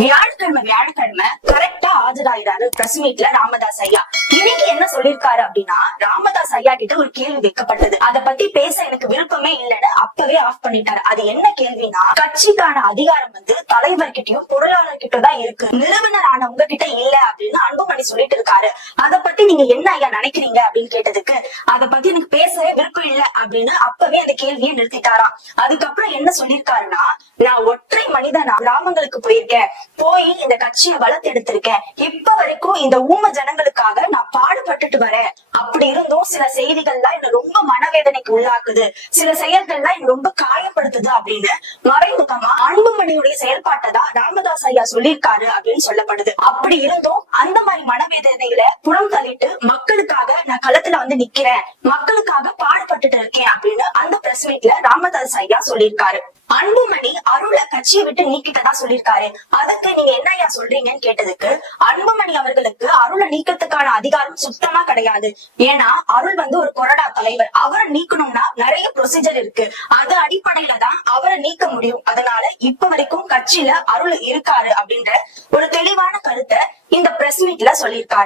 வியாழக்கிழமை கரெக்டா ஆஜராயிராரு பிரஸ் மீட்ல ராமதாஸ் ஐயா. இன்னைக்கு என்ன சொல்லிருக்காரு அப்படின்னா, ராமதாஸ் ஐயா கிட்ட ஒரு கேள்வி வைக்கப்பட்டது. அத பத்தி பேச எனக்கு விருப்பமே இல்லைன்னு அப்பவே ஆஃப் பண்ணிட்டாரு. அது என்ன கேள்வினா, கட்சிக்கான அதிகாரம் வந்து தலைவர்கிட்டயும் பொருளாளர்கிட்ட தான் இருக்கு, நிறுவனர் ஆன உங்ககிட்ட இல்ல அப்படின்னு அன்புமணி சொல்லிட்டு இருக்காரு. அத பத்தி நீங்க என்ன ஐயா நினைக்கிறீங்க அப்படின்னு கேட்டதுக்கு, அத பத்தி எனக்கு பேசவே விருப்பம் இல்ல அப்படின்னு அப்பவே அந்த கேள்வியை நிறுத்திட்டாராம். அதுக்கப்புறம் என்ன சொல்லிருக்காருன்னா, நான் ஒற்றை மனிதனா கிராமங்களுக்கு போயிருக்கேன், போய் இந்த கட்சியை வளர்த்தெடுத்திருக்கேன், இப்ப வரைக்கும் இந்த ஊம ஜனங்களுக்காக நான் பாடுபட்டுட்டு வரேன். அப்படி இருந்தும் சில செய்திகள்லாம் என்ன ரொம்ப மனவேதனைக்கு உள்ளாக்குது, சில செயல்கள்லாம் என்ன ரொம்ப காயப்படுத்துது அப்படின்னு மறைமுகமா அன்புமணியுடைய செயல்பாட்டை தான் ராமதாஸ் ஐயா சொல்லியிருக்காரு அப்படின்னு சொல்லப்படுது. அப்படி இருந்தும் அந்த மாதிரி மனவேதனைகளை புறம் தள்ளிட்டு மக்களுக்காக நான் களத்துல வந்து நிக்கிறேன், மக்களுக்காக பாடுபட்டுட்டு இருக்கேன் அப்படின்னு அந்த பிரஸ் மீட்ல ராமதாஸ் ஐயா சொல்லியிருக்காரு. அன்புமணி அருளை கட்சியை விட்டு நீக்கிட்டதா சொல்லியிருக்காரு. அதுக்கு நீங்க என்ன ஐயா சொல்றீங்கன்னு கேட்டதுக்கு, அன்புமணி அவர்களுக்கு அருளை நீக்கத்துக்கான அதிகாரம் சுத்தமா கிடையாது. ஏன்னா அருள் வந்து ஒரு கொறடா தலைவர், அவரை நீக்கணும்னா நிறைய ப்ரொசீஜர் இருக்கு, அது அடிப்படையில தான் அவரை நீக்க முடியும். அதனால இப்ப வரைக்கும் கட்சியில அருள் இருக்காரு அப்படின்ற ஒரு தெளிவான கருத்தை இந்த பிரஸ் மீட்ல சொல்லியிருக்காரு.